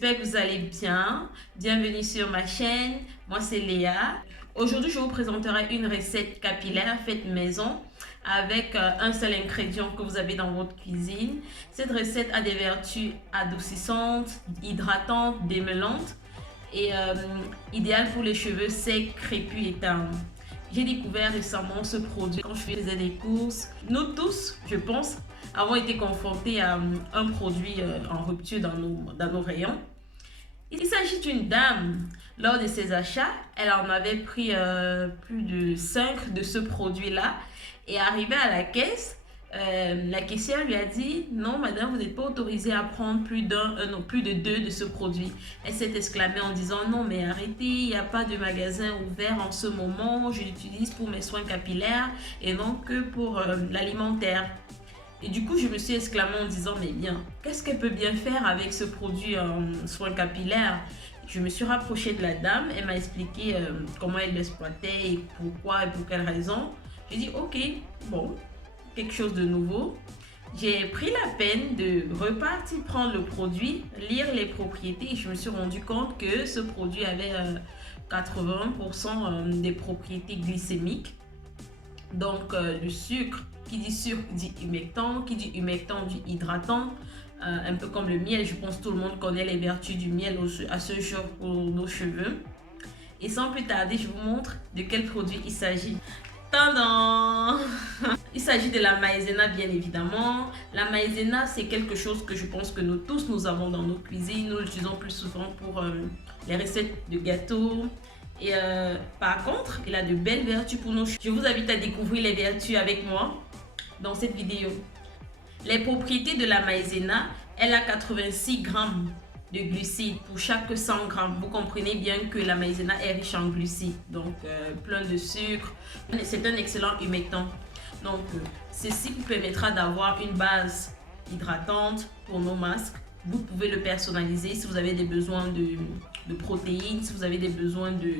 j'espère que vous allez bien. Bienvenue sur ma chaîne. Moi, c'est Léa. Aujourd'hui, je vous présenterai une recette capillaire faite maison avec un seul ingrédient que vous avez dans votre cuisine. Cette recette a des vertus adoucissantes, hydratantes, démêlantes et idéale pour les cheveux secs, crépus et ternes. J'ai découvert récemment ce produit quand je faisais des courses. Nous tous, je pense, avons été confrontés à un produit en rupture dans nos rayons. Il s'agit d'une dame. Lors de ses achats, elle en avait pris plus de 5 de ce produit-là. Et arrivée à la caisse, la caissière lui a dit: non madame, vous n'êtes pas autorisée à prendre plus de 2 de ce produit. Elle s'est exclamée en disant: non mais arrêtez, il n'y a pas de magasin ouvert en ce moment, je l'utilise pour mes soins capillaires et non que pour l'alimentaire. Et du coup, je me suis exclamée en disant: mais bien, qu'est-ce qu'elle peut bien faire avec ce produit en soins capillaires? Je me suis rapprochée de la dame, elle m'a expliqué comment elle l'exploitait et pourquoi et pour quelle raison. J'ai dit: ok, bon, quelque chose de nouveau. J'ai pris la peine de repartir prendre le produit, lire les propriétés et je me suis rendu compte que ce produit avait 80% des propriétés glycémiques. Donc du sucre, qui dit sucre dit humectant, qui dit humectant dit hydratant, un peu comme le miel. Je pense que tout le monde connaît les vertus du miel à ce jour pour nos cheveux. Et sans plus tarder, je vous montre de quel produit il s'agit. Tadam! Il s'agit de la maïzena, bien évidemment. La maïzena, c'est quelque chose que je pense que nous tous nous avons dans nos cuisines. Nous l'utilisons plus souvent pour les recettes de gâteaux. Et par contre, il a de belles vertus pour nos cheveux. Je vous invite à découvrir les vertus avec moi dans cette vidéo. Les propriétés de la maïzena: elle a 86 grammes de glucides pour chaque 100 grammes. Vous comprenez bien que la maïzena est riche en glucides, donc plein de sucre. C'est un excellent humectant. Donc ceci vous permettra d'avoir une base hydratante pour nos masques. Vous pouvez le personnaliser si vous avez des besoins de protéines, si vous avez des besoins de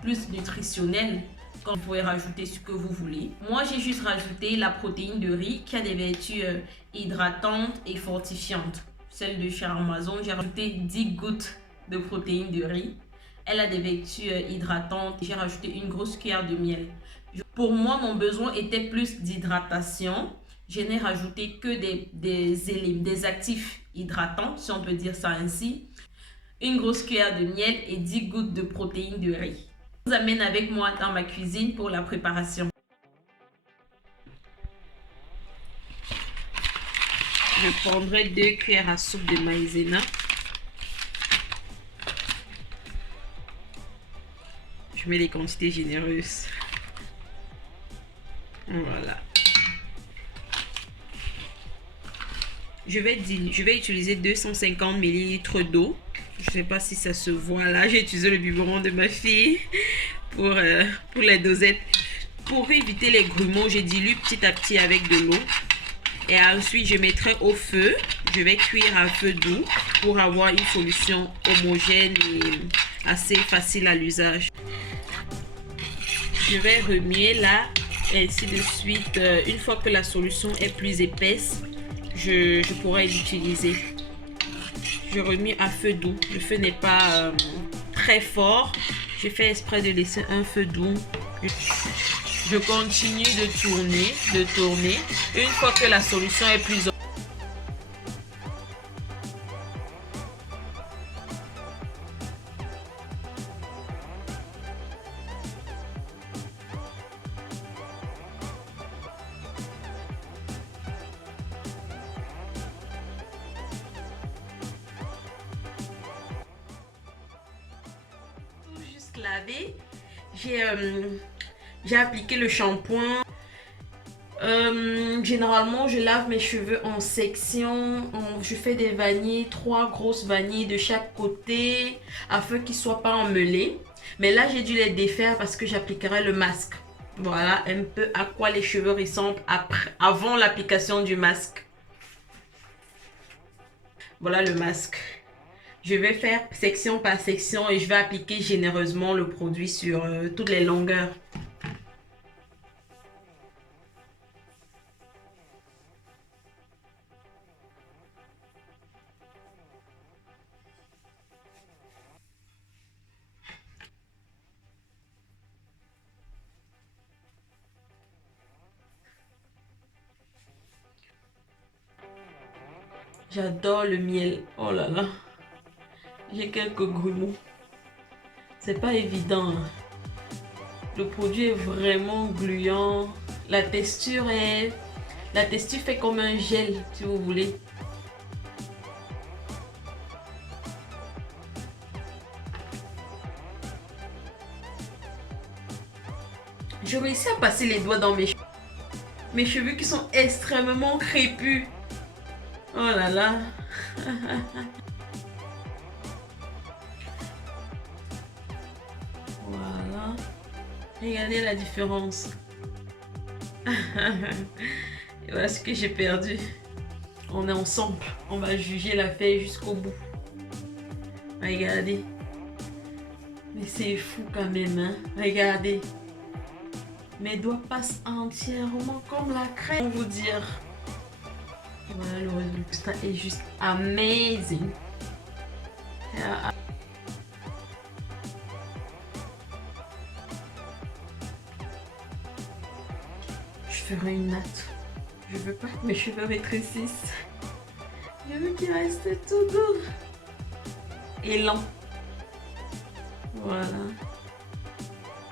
plus nutritionnels. Quand vous pouvez rajouter ce que vous voulez. Moi, j'ai juste rajouté la protéine de riz qui a des vertus hydratantes et fortifiantes. Celle de chez Amazon, j'ai rajouté 10 gouttes de protéine de riz. Elle a des vertus hydratantes. J'ai rajouté une grosse cuillère de miel. Pour moi, mon besoin était plus d'hydratation. Je n'ai rajouté que des actifs hydratants, si on peut dire ça ainsi. Une grosse cuillère de miel et 10 gouttes de protéines de riz. Je vous amène avec moi dans ma cuisine pour la préparation. Je prendrai 2 cuillères à soupe de maïzena. Je mets des quantités généreuses. Voilà. Je vais utiliser 250 ml d'eau. Je ne sais pas si ça se voit là. J'ai utilisé le biberon de ma fille pour les dosettes. Pour éviter les grumeaux, je dilue petit à petit avec de l'eau. Et ensuite, je mettrai au feu. Je vais cuire à feu doux pour avoir une solution homogène et assez facile à l'usage. Je vais remuer là, et ainsi de suite. Une fois que la solution est plus épaisse, je pourrai l'utiliser. Je remue à feu doux. Le feu n'est pas très fort. J'ai fait exprès de laisser un feu doux. Je continue de tourner. Une fois que la solution est plus lavé, j'ai appliqué le shampoing. Généralement, je lave mes cheveux en section. Je fais des vanilles, 3 grosses vanilles de chaque côté afin qu'ils ne soient pas emmêlés. Mais là, j'ai dû les défaire parce que j'appliquerai le masque. Voilà un peu à quoi les cheveux ressemblent avant l'application du masque. Voilà le masque. Je vais faire section par section et je vais appliquer généreusement le produit sur toutes les longueurs. J'adore le miel. Oh là là. J'ai quelques grumeaux. C'est pas évident, hein. Le produit est vraiment gluant. La texture fait comme un gel, si vous voulez. Je réussis à passer les doigts dans mes cheveux qui sont extrêmement crépus. Oh là là. Voilà. Regardez la différence. Et voilà ce que j'ai perdu. On est ensemble. On va juger la feuille jusqu'au bout. Regardez. Mais c'est fou quand même, hein. Regardez. Mes doigts passent entièrement comme la crème. Vous dire. Voilà, le résultat est juste amazing. Je ferai une natte. Je veux pas que mes cheveux rétrécissent. Je veux qu'ils restent tout doux et lents. Voilà.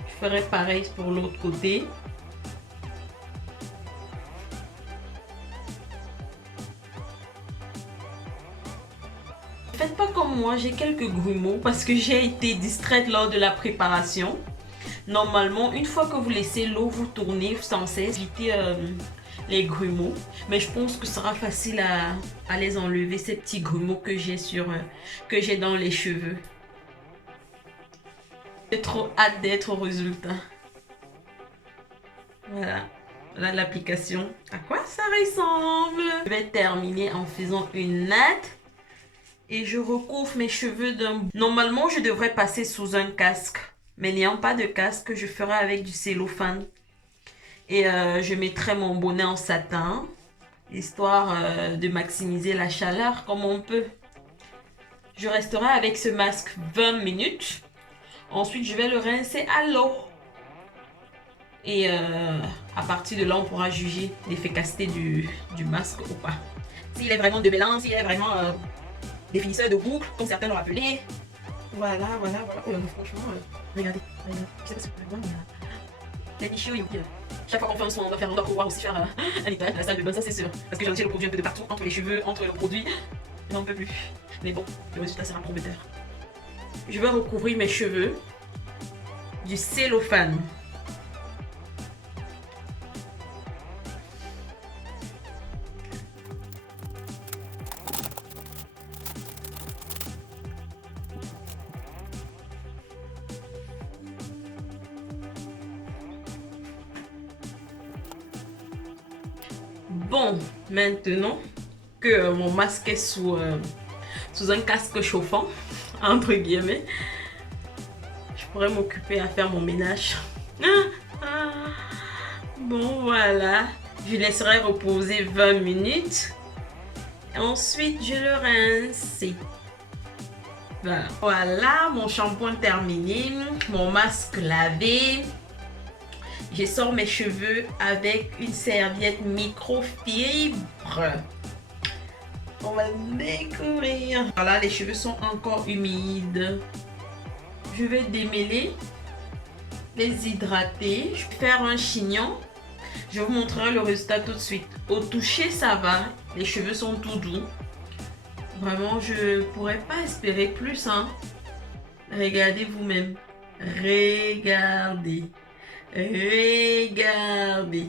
Je ferai pareil pour l'autre côté. Faites pas comme moi, j'ai quelques grumeaux parce que j'ai été distraite lors de la préparation. Normalement, une fois que vous laissez l'eau, vous tournez sans cesse, évitez les grumeaux. Mais je pense que ce sera facile à les enlever, ces petits grumeaux que j'ai dans les cheveux. J'ai trop hâte d'être au résultat. Voilà. Voilà l'application. À quoi ça ressemble? Je vais terminer en faisant une natte. Et je recouvre mes cheveux d'un... Normalement, je devrais passer sous un casque. Mais n'ayant pas de casque, je ferai avec du cellophane. Et je mettrai mon bonnet en satin. Histoire de maximiser la chaleur comme on peut. Je resterai avec ce masque 20 minutes. Ensuite, je vais le rincer à l'eau. Et à partir de là, on pourra juger l'efficacité du masque ou pas. S'il est vraiment démêlant, s'il est vraiment définisseur de boucle, comme certains l'ont appelé. Voilà. Oh là, franchement, regardez. Je sais pas si vous pouvez voir, mais les nichons, chaque fois qu'on fait un soin, on doit pouvoir aussi faire un nettoyage de la salle de bain, ça c'est sûr. Parce que j'en ai le produit un peu de partout, entre les cheveux, entre le produit. Je n'en peux plus. Mais bon, le résultat sera prometteur. Je vais recouvrir mes cheveux du cellophane. Bon, maintenant que mon masque est sous un casque chauffant, entre guillemets, je pourrais m'occuper à faire mon ménage. Bon, voilà. Je laisserai reposer 20 minutes. Ensuite, je le rince. Voilà, mon shampoing terminé, mon masque lavé. Je sors mes cheveux avec une serviette microfibre. On va découvrir. Voilà, les cheveux sont encore humides. Je vais démêler, les hydrater. Je vais faire un chignon. Je vous montrerai le résultat tout de suite. Au toucher, ça va. Les cheveux sont tout doux. Vraiment, je ne pourrais pas espérer plus, hein. Regardez vous-même. Regardez. Regardez.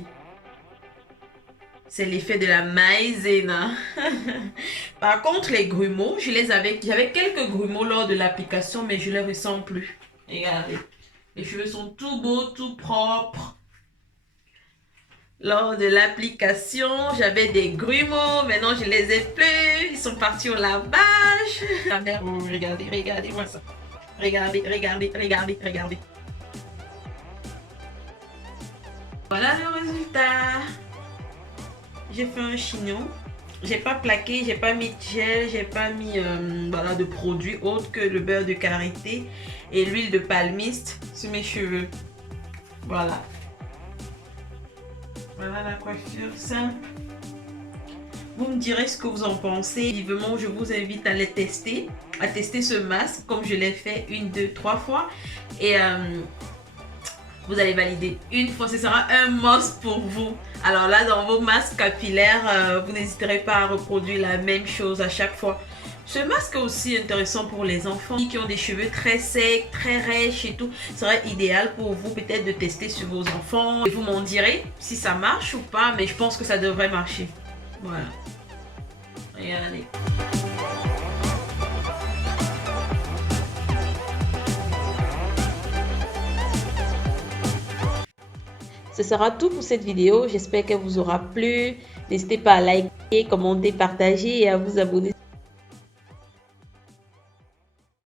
C'est l'effet de la maïzena. Par contre, les grumeaux, j'avais quelques grumeaux lors de l'application, mais je ne les ressens plus. Regardez. Les cheveux sont tout beaux, tout propres. Lors de l'application, j'avais des grumeaux. Maintenant, je les ai plus. Ils sont partis au lavage. Regardez-moi ça. Regardez. Voilà le résultat. J'ai fait un chignon. J'ai pas plaqué, j'ai pas mis de gel, j'ai pas mis voilà, de produits autres que le beurre de karité et l'huile de palmiste sur mes cheveux. Voilà. Voilà la coiffure simple. Vous me direz ce que vous en pensez. Vivement, je vous invite à les tester, à tester ce masque comme je l'ai fait 1, 2, 3 fois. Et vous allez valider une fois, ce sera un must pour vous. Alors là, dans vos masques capillaires, vous n'hésiterez pas à reproduire la même chose à chaque fois. Ce masque est aussi intéressant pour les enfants qui ont des cheveux très secs, très rêches et tout. Ce serait idéal pour vous peut-être de tester sur vos enfants. Et vous m'en direz si ça marche ou pas, mais je pense que ça devrait marcher. Voilà. Regardez. Ce sera tout pour cette vidéo. J'espère qu'elle vous aura plu. N'hésitez pas à liker, commenter, partager et à vous abonner.